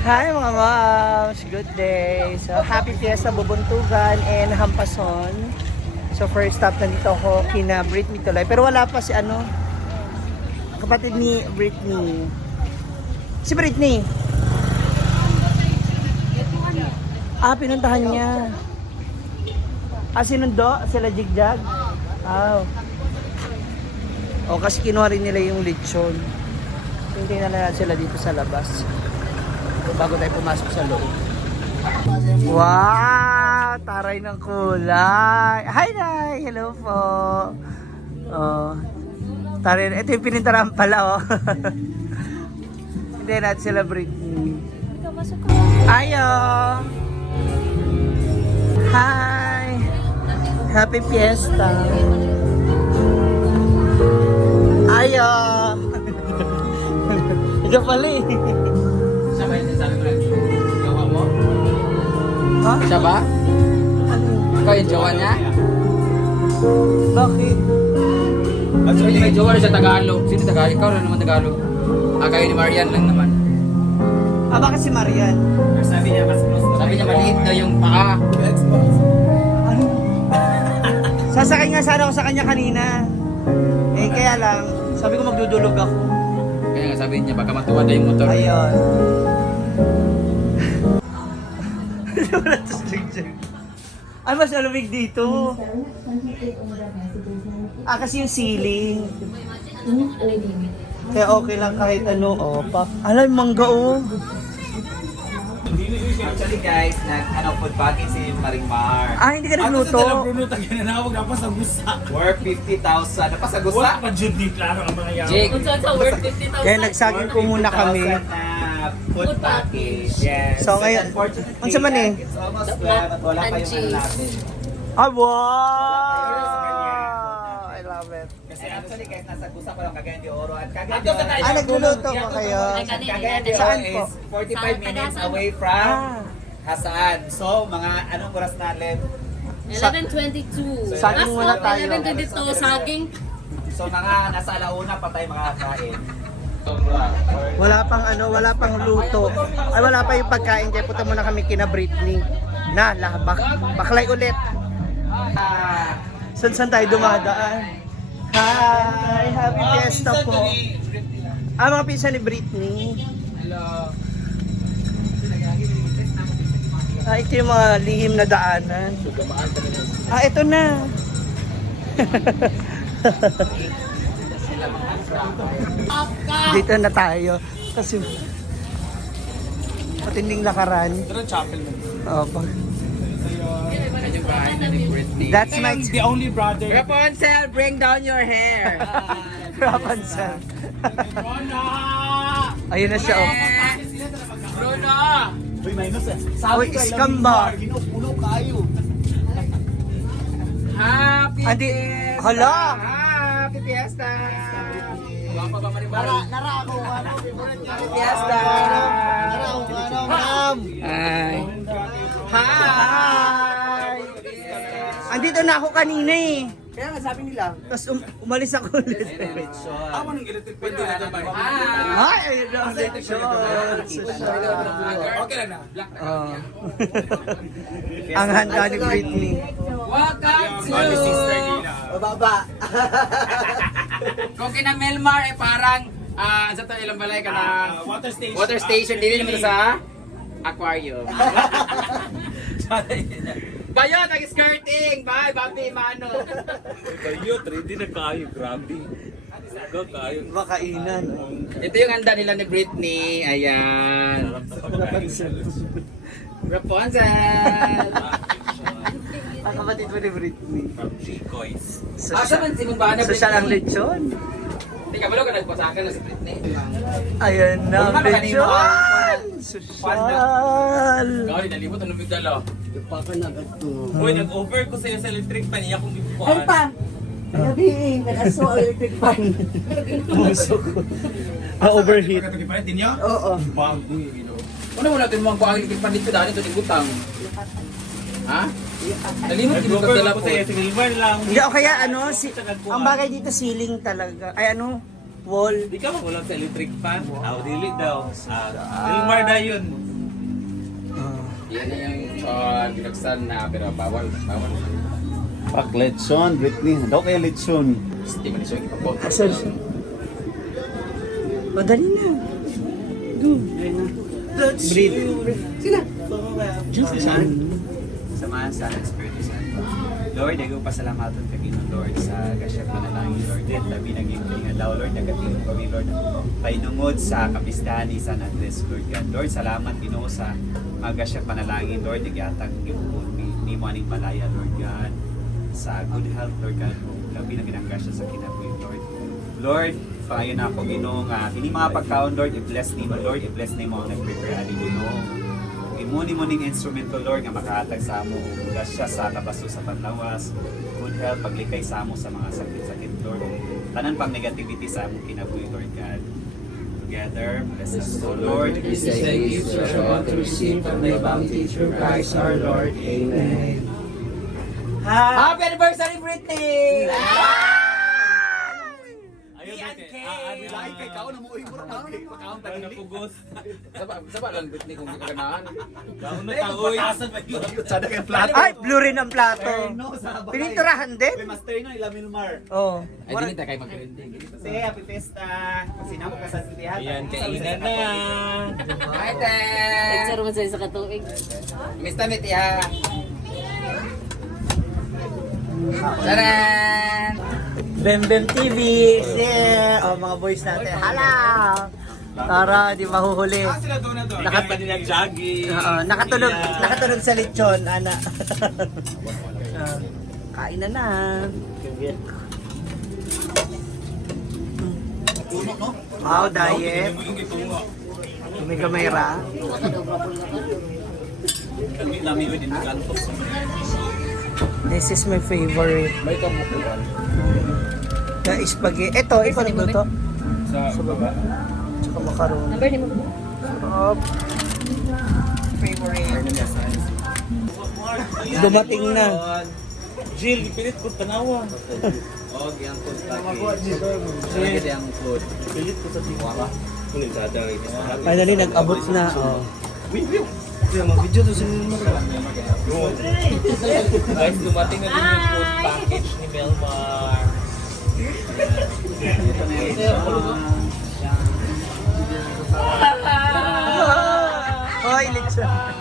Hi mga moms! Good day! So, happy Fiesta Bubuntugan and Hampason. So, first stop nandito ako kina Britney Tuloy. Pero wala pa si kapatid ni Britney. Si Britney! Pinuntahan niya. Sinundo? Sila jigjag? Kasi kinuha rin nila yung lechon. Hindi na sila dito sa labas bago tayo pumasok sa loob. Wow! Taray ng kulay! Hi, Nay! Hello po! Taray, ito yung pinintarahan pala, Hindi natin sila Britney. Ayo! Hi! Happy Fiesta! Ayo! Ikaw pala Siya ba yung sinasabi mo rin? Jowa mo? Ha? Siya ba? Ikaw yung jowa niya? Bakit? Actually, may jowa rin siya Tagalog. Sino Tagalog? Ikaw rin naman Tagalog. Kayo ni Marian lang naman. Bakit si Marian? Sabi niya maliit daw yung paa. Sasakay nga sana ako sa kanya kanina. Kaya lang, sabi ko magdudulog ako. Kaya nga sabi niya baka matuwa daw yung motor. Ayun. Mas alamig dito. Kasi yung ceiling. Kaya okay lang kahit ano. Alam, mangga Actually guys, food packing si Maring Mar. hindi ka nagluto. Nagluluto ka na ako, napasagusa. Worth 50,000. Napasagusa? Wala pa dyan di klaro ang mga yaman. Jake, Kaya nagsaging po muna kami. 50,000 na food package. Yes. So, ngayon, unfortunately, ang sama eh? It's almost 12 at wala pa yung ano natin. Wow! I love it. Kasi actually guys, nasa Gusa pa lang Cagayan de Oro. At Cagayan de Ato ka tayo. Oro, Nagluluto po kayo. Cagayan de Oro Saan po? is 45 minutes away from Hasaan. So, mga anong oras natin? 11:22. Saging muna tayo. 11:22, saging. So, mga nasa alauna pa tayo makakain. Wala pang luto. Wala pa yung pagkain. Kaya punta muna kami kina Britney. Baklay ulit. Saan tayo dumadaan? Hi! Happy Fiesta po. Mga pinsan ni Britney. Ito yung mga lihim na daanan. Ito na. Dito na tayo. Kasi matinding lakaran. Pero chapel mo. yung bahay na ni Britney. That's my The only brother. Rapunzel, bring down your hair. Rapunzel. Rona! Ayun na siya. Bruno! Uy, may mas Uy, iskamba. Kinukulo kayo. Happy Andi, Fiesta! hala! Happy Fiesta! Wala pa ba Marimar? Nara ako, favorite niya. Happy Fiesta! Ma'am! Hi! Hi! Andito na ako kanina Kaya nga sabi nila. Tapos umalis ako ulit. Ako nang electric fan din ito ba? Ay, ayun na ang lechon. Okay lang na. Ang handa ni Britney. Welcome to... Baba. Kung kina Melmar parang sa to ilang balay ka na Water station. Dili naman sa aquarium. Bayo, nag-skirting! Bye, Bambi, Mano! Kayo, 3D na kayo. Grabe. Go kayo. Makainan. Ito yung handa nila ni Britney. Ayan. Rapunzel! Ang kapatid mo ni Britney. From Chicoys. Asa man si Mumbana Social ang lechon. Teka, balo ka nagpasakan na si Britney. Ayun na ang Wala ka kanina. lechon. Social. Gawin, nalimot ang lumigdalo. Uy, nag-over ko sa'yo sa electric fan. Iya kong bibukuan. Ay pa! Nagabihin, nag-aso ang electric fan. Puso ko. Overheat. Pagkatipalit din niyo? Oo. Bago yung ino. Ano mo natin mga kuha ang pan dito dahil ito ni Butang? Ha? Nalimot yung Nag-over magdala ko po. sa'yo. Silver lang. Hindi, o kaya ang bagay dito ceiling talaga. Ay wall. Di ka magulang sa electric fan? Dili daw. Silver na yun. Yan na yung binagsan na pero bawal. Pak Letson, Britney. Daw kaya Letson. Hindi man siya ipapot. Asal siya. Madali na. Go. Breathe. Sila. Samahan sa Espiritu Santo. Lord, nagpasalamatan ka Ginoo Lord sa gasyat panalangin Lord. At labi naging pingadlaw Lord, nagatingin kami Lord. Painungod sa kapistahan ni San Andres Lord God. Lord, salamat Ginoo sa gasyat panalangin Lord. Nagyatang ni mo aning malaya Lord God. Sa good health Lord God. Labi na ginanggasya sa kinabuhi Lord. Lord, pangayon na ako Ginoo nga kini mga pagkaon Lord, i-bless nimo Lord, i-bless nimo ang nag-prepare ani Ginoo. Imuni mo ning instrumento Lord nga makahatag sa amo og grasya sa tabaso sa panlawas, good health, paglikay sa amo sa mga sakit-sakit Lord. Tanan pang negativity sa among kinabuhi Lord God. Together, bless us O Lord. We thank you for what to receive from thy bounty through Christ our Lord. Amen. Happy anniversary Britney! Lain kay kaon na mo uy mura pagkaon ta dili. Napugos. Saba lang Britney kung kaganaan. Kaon na taoy. Sada kay plato. Ay, blue rin ang plato. No, sa bakay. Pininturahan din? May master no, ila Milmar. Oo. Ay, di kita kayo mag-grinding. Say, happy fiesta. Sinamo ka sa sintihan. Ayan, kainan na. Hi, Te! Picture mo sa katuig. Mista Mitiha. Taran! Bembem TV. Share. Oh, mga boys natin. Hala. Tara, di mahuhuli. Nakat nila jogging. Oo, nakatunog sa lechon, ana. Kain na na. Wow, diet. May kamera. This is my favorite. May kamukuan. Na spaghetti. Ito nagluto. Sa baba. Tsaka macaron. Number ni mo. Sarap. Favorite. Dumating na. Jill, pilit ko tanawa. Og yang food package. Sige yang food. Pilit ko sa tiwara. Kunin sa ada ini. Finally, nag-abot na. Oh. Guys, dumating na din yung food package ni Melmar. Hoy, lechon.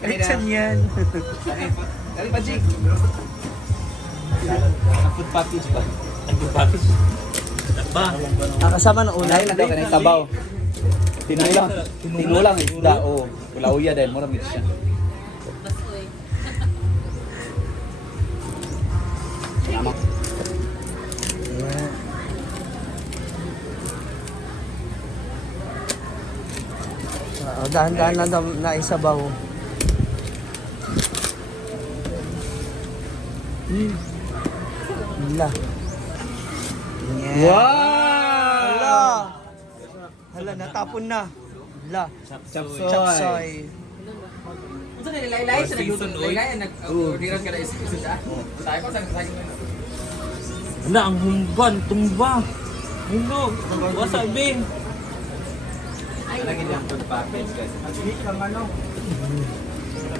Lechon yan. Kali pa Jig. Food package ba? Food package. Ba? Kasama ng ulay. Lain na daw kanang sabaw. Tinulang isda o ulauya dahil mura mit siya. Basoy. Dahan-dahan lang na isabaw. Hala. Yeah. Hala. Hala, natapon na. Hala. Chapsoy. Ito na nilay-lay sa nagluto. Nilay, nag-orderan ka na isa. Tayo ko sa Wala, ang humban, tumba. Hundo, wasabi. Lagi yang food package guys.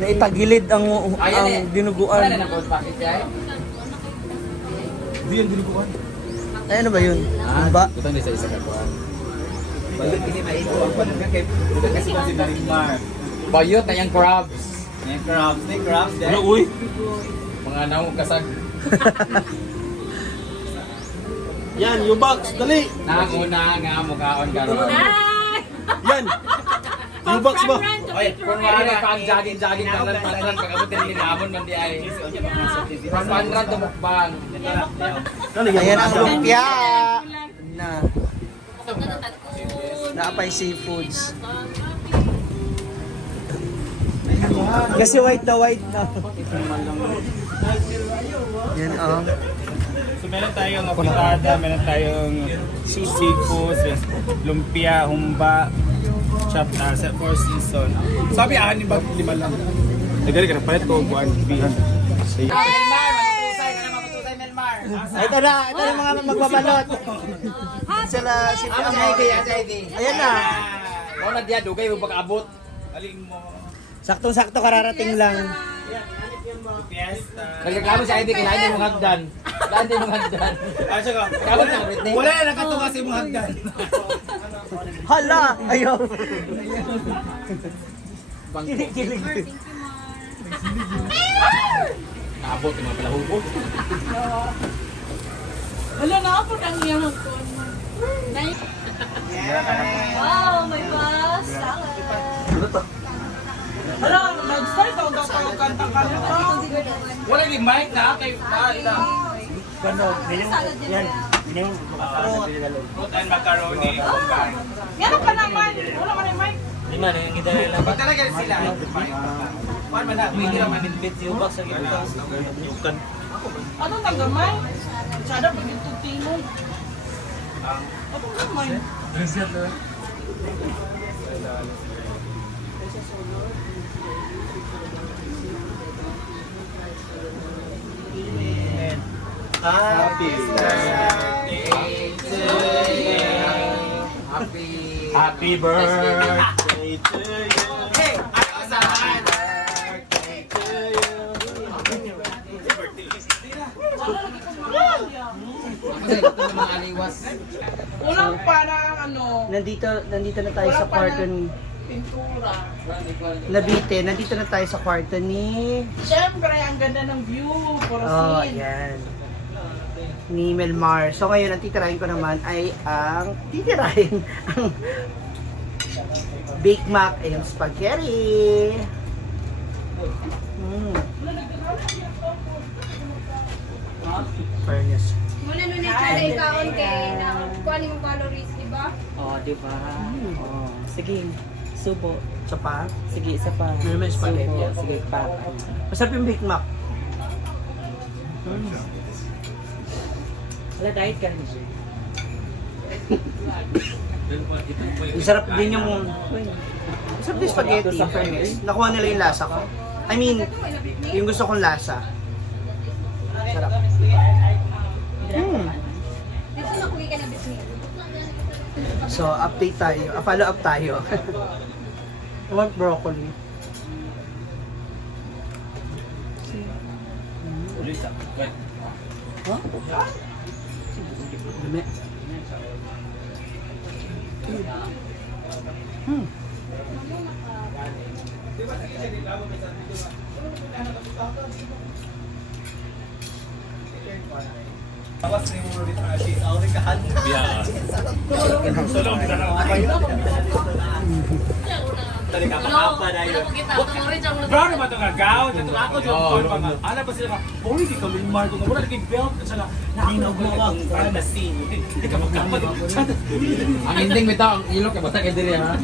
Naitagilid ang dinuguan. Wala na ng packet kaya. Di yan dinuguan. Ay, ano ba yun? Ba? Ito na isa kakuan. Balik ini maiko ang panungan kay bukan kasi si Milmar. Bayot na yung crabs. Yung crabs, may crabs Ano, there. uy? Mga naong kasag. Yan, yung box, dali. Nanguna nga mukhaon karon. Yan. Yung box ba? Oy, kung wala ka ang jogging-jogging ka rin, patran, pag-abutin ni Namon man di ay. From 100 to mukbang. Ayan ang lumpia. Na. Naapay seafoods. Kasi white na. Yan ang. So meron tayong apitada, meron tayong seafood, lumpia, humba, chopped set four season. Sabi ahan yung bag lima lang. Nagari ka na palit ko, buwan, bihan. Ito na mga magbabalot. Sila si Ivy. Ayan na. Mo na diya dugay mo pag-abot. Aling mo. Saktong-sakto kararating lang. Fiesta. Nagreklamo si ID, kailangan din mong hagdan. Kailangan din mong hagdan. Ah, saka, Kailangan din Britney. wala na nakatuwa si mong hagdan. Hala! Ayaw! Kilig-kilig. Naabot yung mga palahubo. Wala na ako ang iyang hagkon. Wow, may bus. Salad. Wala, nag-start ako daw tayo kanta ka nito. Wala yung mic na kay Ida. Fruit and macaroni. Yan ka naman. Wala ka na mic. Pag talaga sila. Kuan man na, hindi naman minbit yung box sa gitna. Ano tagamay? Sada pag ito tingog. Ano gamay? Happy Happy birthday to you. Hey! Kasi ito ng mga aliwas. Unang parang ano, Nandito na tayo sa kwarto ni pintura. Nabite. Nandito na tayo sa kwarto ni... Siyempre, ang ganda ng view. Puro Oh, scene. ayan. Ni Melmar. So ngayon, ang titirahin ko naman ay ang Big Mac ay yung spaghetti. Fairness. Muna nun na kada ikaon kay na kuha mong calories, di ba? Oh, di ba? Oh, sige. Subo. Isa pa. Sige, isa pa. Meron may spaghetti. Subo. Sige pa. Masarap yung Big Mac. Wala, diet ka rin siya. Masarap din yung... Masarap din yung spaghetti. Fairness. Nakuha nila yung lasa ko. I mean, yung gusto kong lasa. Sarap. Dito na kuwi ka na business. So, update tayo. Follow up tayo. I want broccoli. Huh? Dumi. Bro, naman ito gagaw. Ito ako, John Paul. Ano ba sila ka? Oh, hindi ka lumar. Kung wala naging belt. At saka, nakinog mo ka. Fantasy. Hindi ka magkamad. Ang ending bitaw, ang ilok kay basta kay diri ha.